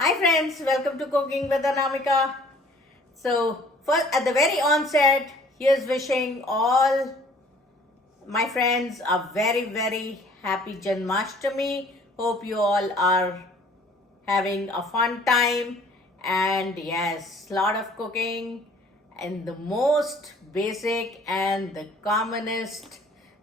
Hi friends, welcome to Cooking with Anamika. So, first at the very onset, here's wishing all my friends a very happy Janmashtami. Hope you all are having a fun time, and yes, lot of cooking, and the most basic and the commonest,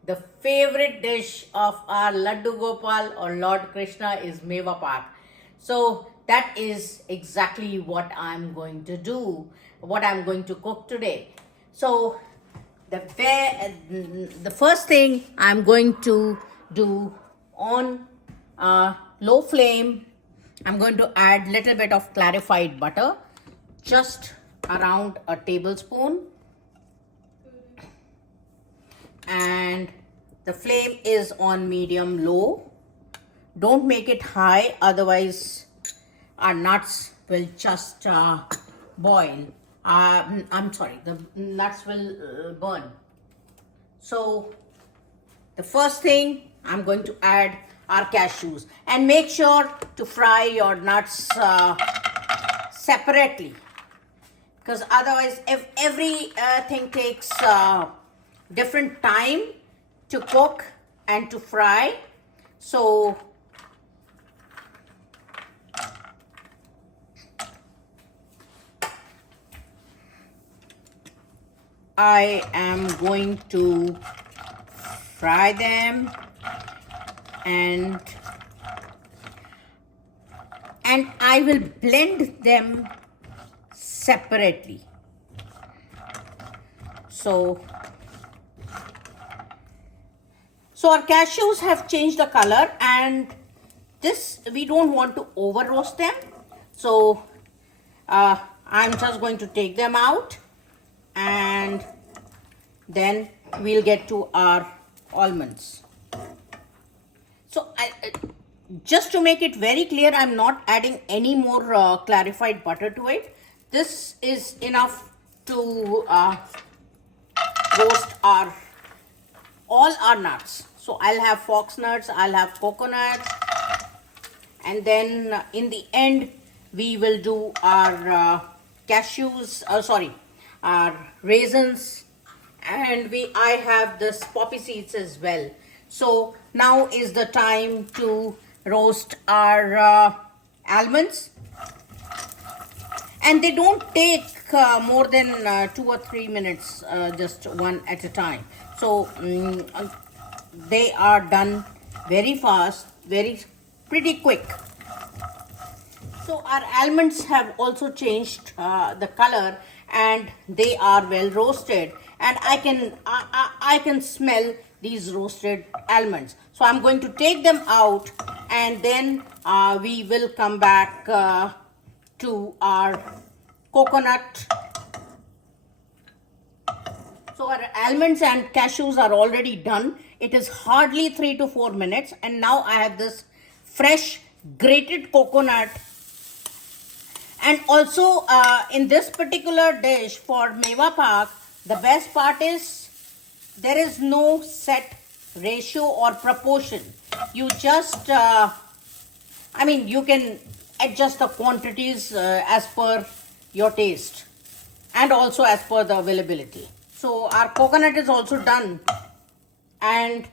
the favorite dish of our Laddu Gopal or Lord Krishna is Meva Pak. So that is exactly what I'm going to do, what I'm going to cook today. So the first thing I'm going to do on low flame, I'm going to add little bit of clarified butter, just around a tablespoon, and the flame is on medium low. Don't make it high, otherwise our nuts will just boil. I'm sorry, the nuts will burn. So the first thing I'm going to add are cashews, and make sure to fry your nuts separately, because otherwise if every thing takes different time to cook and to fry. So I am going to fry them, and I will blend them separately. So our cashews have changed the color, and this we don't want to over roast them. So I'm just going to take them out, and then we'll get to our almonds. So just to make it very clear, I'm not adding any more clarified butter to it. This is enough to roast all our nuts. So I'll have fox nuts, I'll have coconut, and then in the end we will do our cashews, our raisins, and I have this poppy seeds as well. So now is the time to roast our almonds, and they don't take more than 2 or 3 minutes, just one at a time. So they are done very fast, pretty quick. So our almonds have also changed the color, and they are well roasted, and I can smell these roasted almonds. So I'm going to take them out, and then we will come back to our coconut. So our almonds and cashews are already done. It is hardly 3 to 4 minutes, and now I have this fresh grated coconut. And also in this particular dish for Meva Pak, the best part is there is no set ratio or proportion. You just, you can adjust the quantities as per your taste, and also as per the availability. So our coconut is also done, and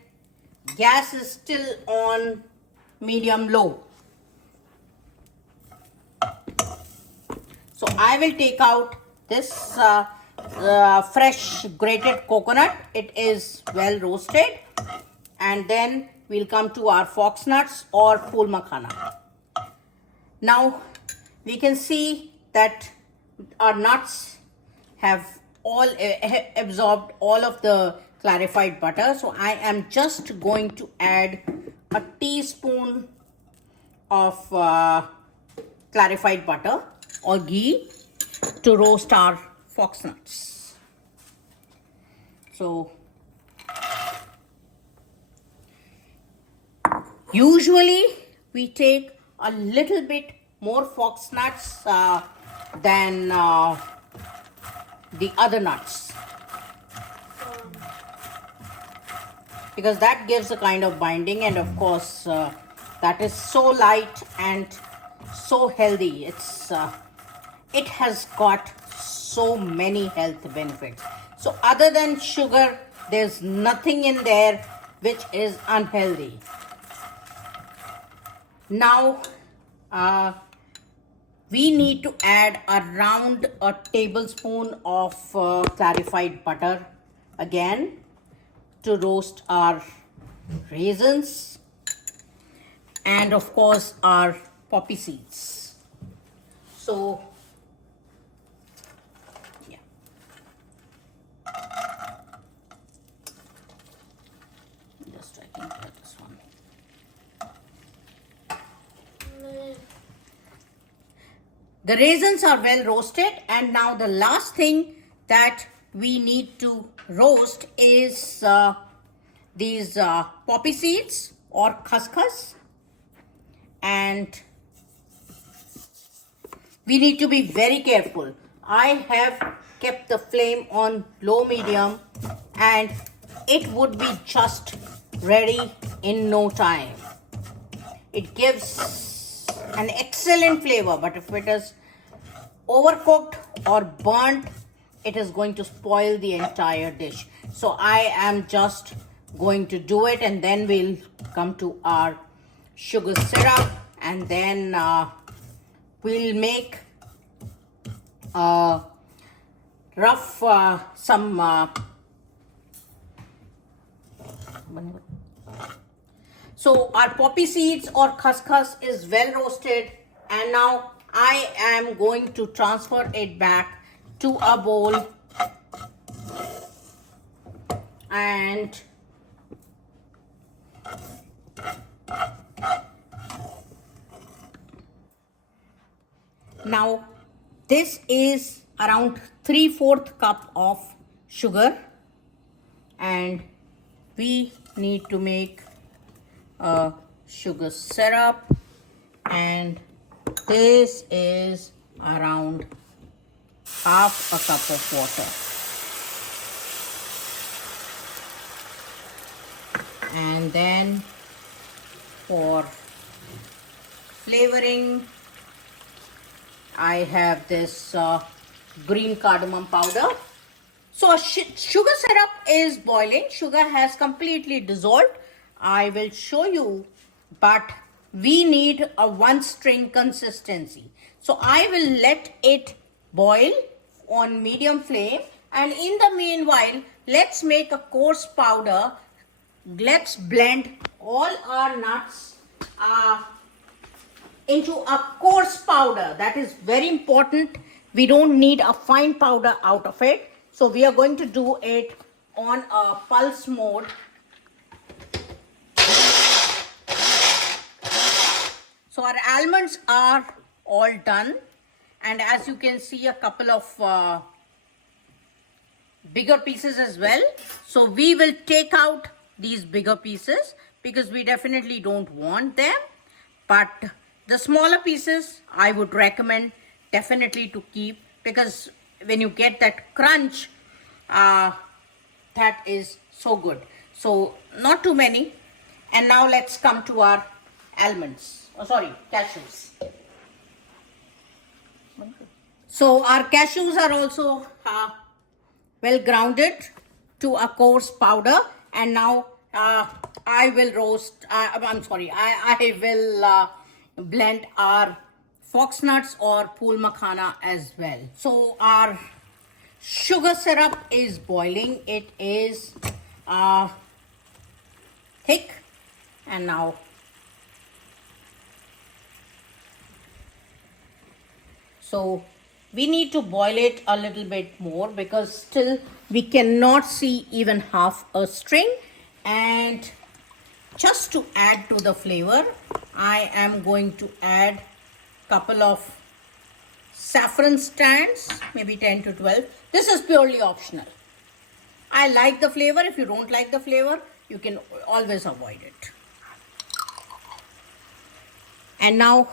gas is still on medium low. So I will take out this fresh grated coconut. It is well roasted, and then we'll come to our fox nuts or phool makhana. Now we can see that our nuts have all absorbed all of the clarified butter. So I am just going to add a teaspoon of clarified butter or ghee to roast our fox nuts. So usually we take a little bit more fox nuts than the other nuts, because that gives a kind of binding, and of course that is so light and so healthy. It has got so many health benefits. So other than sugar, there's nothing in there which is unhealthy. Now we need to add around a tablespoon of clarified butter again to roast our raisins and of course our poppy seeds. So yeah, just I can try this one. The raisins are well roasted, and now the last thing that we need to roast is these poppy seeds or khaskhas, and we need to be very careful. I have kept the flame on low medium and it would be just ready in no time. It gives an excellent flavor, but if it is overcooked or burnt, it is going to spoil the entire dish. So I am just going to do it, and then we'll come to our sugar syrup, and then we'll make rough so our poppy seeds or khaskhas is well roasted, and now I am going to transfer it back to a bowl, and now this is around 3/4 cup of sugar, and we need to make a sugar syrup, and this is around half a cup of water. And then for flavoring, I have this green cardamom powder. So sugar syrup is boiling. Sugar has completely dissolved. I will show you, but we need a one string consistency. So I will let it boil on medium flame, and in the meanwhile, let's make a coarse powder. Let's blend all our nuts into a coarse powder. That is very important. We don't need a fine powder out of it. So we are going to do it on a pulse mode. So our almonds are all done, and as you can see, a couple of bigger pieces as well. So we will take out these bigger pieces because we definitely don't want them, but the smaller pieces I would recommend definitely to keep, because when you get that crunch, that is so good. So not too many. And now let's come to our almonds. Oh, sorry, cashews. So our cashews are also well grounded to a coarse powder, and now I will roast, I will blend our fox nuts or pool makhana as well. So our sugar syrup is boiling. It is thick, and now so we need to boil it a little bit more, because still we cannot see even half a string. And just to add to the flavor, I am going to add couple of saffron strands, maybe 10 to 12. This is purely optional. I like the flavor. If you don't like the flavor, you can always avoid it. And now,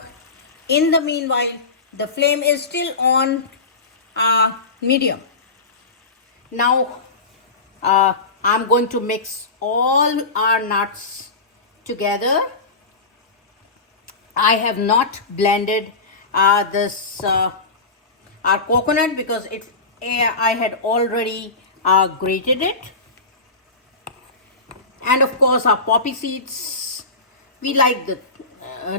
in the meanwhile, the flame is still on medium. Now, I'm going to mix all our nuts together. I have not blended this our coconut because I had already grated it. And of course our poppy seeds, we like the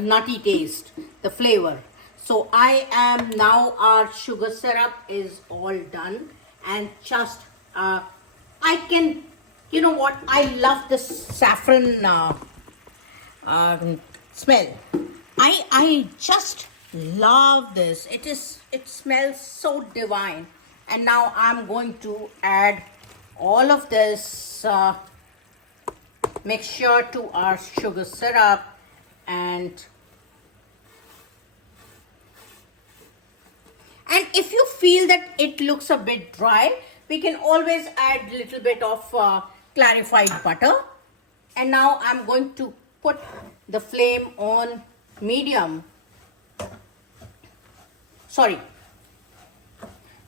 nutty taste, the flavor. So I am now, our sugar syrup is all done, and just I can, you know what, I love this saffron smell. I just love this. It smells so divine. And now I'm going to add all of this mixture to our sugar syrup, and if you feel that it looks a bit dry, we can always add a little bit of clarified butter. And now I'm going to put the flame on medium. Sorry,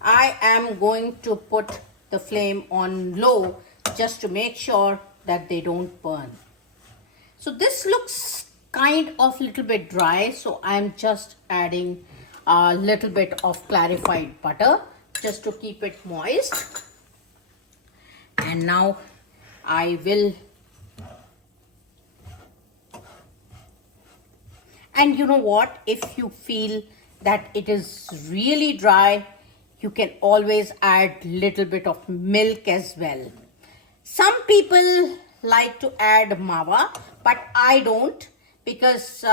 I am going to put the flame on low just to make sure that they don't burn. So this looks kind of little bit dry, so I'm just adding a little bit of clarified butter just to keep it moist. And now I will, and you know what, if you feel that it is really dry, you can always add little bit of milk as well. Some people like to add mawa, but I don't, because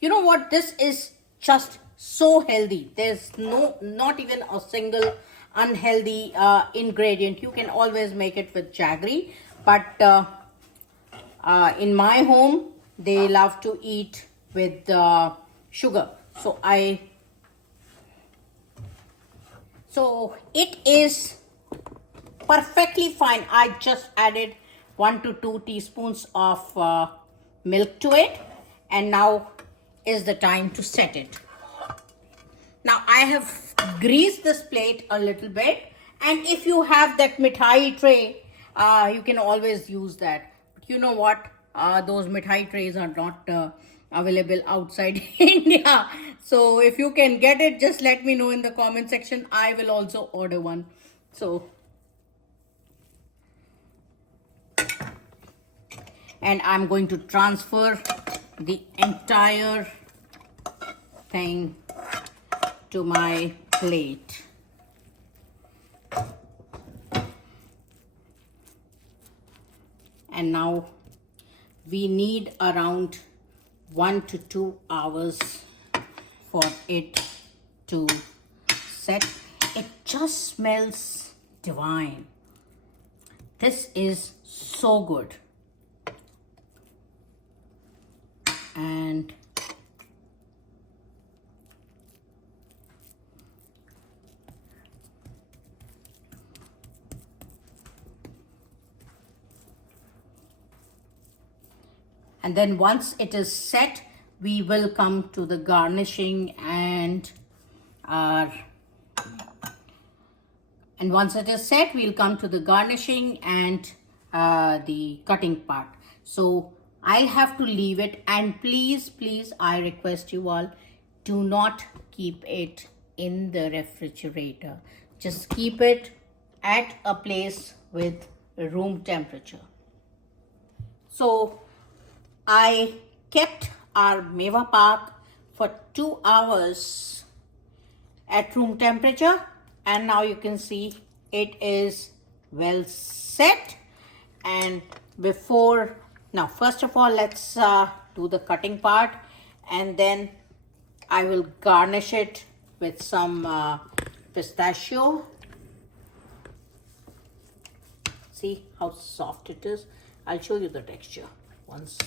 you know what, this is just so healthy. There's not even a single unhealthy ingredient. You can always make it with jaggery, but in my home they love to eat with sugar. So it is perfectly fine. I just added 1 to 2 teaspoons of milk to it, and now is the time to set it. Now I have greased this plate a little bit, and if you have that mithai tray, you can always use that. But you know what? Those mithai trays are not available outside India. So if you can get it, just let me know in the comment section. I will also order one. So, and I'm going to transfer the entire thing to my plate. And now we need around 1 to 2 hours for it to set. It just smells divine. This is so good. And then once it is set, we will come to the garnishing and once it is set, we'll come to the garnishing and the cutting part. So I'll have to leave it, and please, I request you all, do not keep it in the refrigerator. Just keep it at a place with room temperature. So I kept our meva pak for 2 hours at room temperature, and now you can see it is well set. And now first of all, let's do the cutting part, and then I will garnish it with some pistachio. See how soft it is. I'll show you the texture once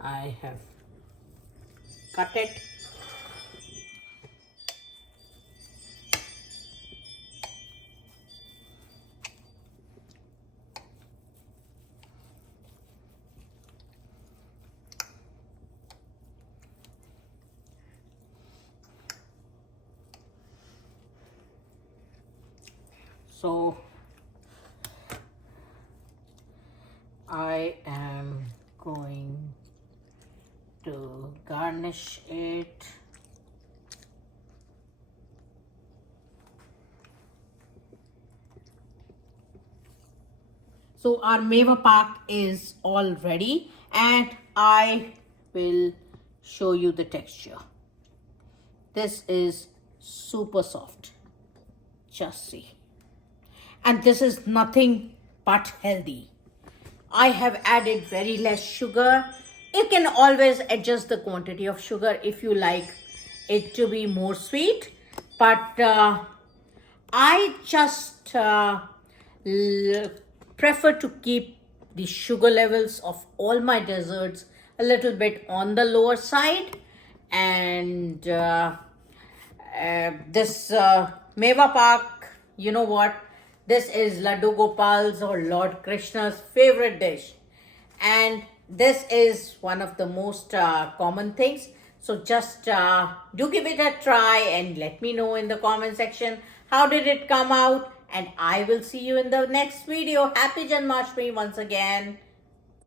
I have cut it. So I am going to garnish garnish it. So our meva pak is all ready, and I will show you the texture. This is super soft. Just see. And this is nothing but healthy. I have added very less sugar. You can always adjust the quantity of sugar if you like it to be more sweet. But I just prefer to keep the sugar levels of all my desserts a little bit on the lower side. And this meva pak, you know what? This is Laddu Gopal's or Lord Krishna's favorite dish. And this is one of the most common things. So just do give it a try and let me know in the comment section how did it come out. And I will see you in the next video. Happy Janmashtami once again.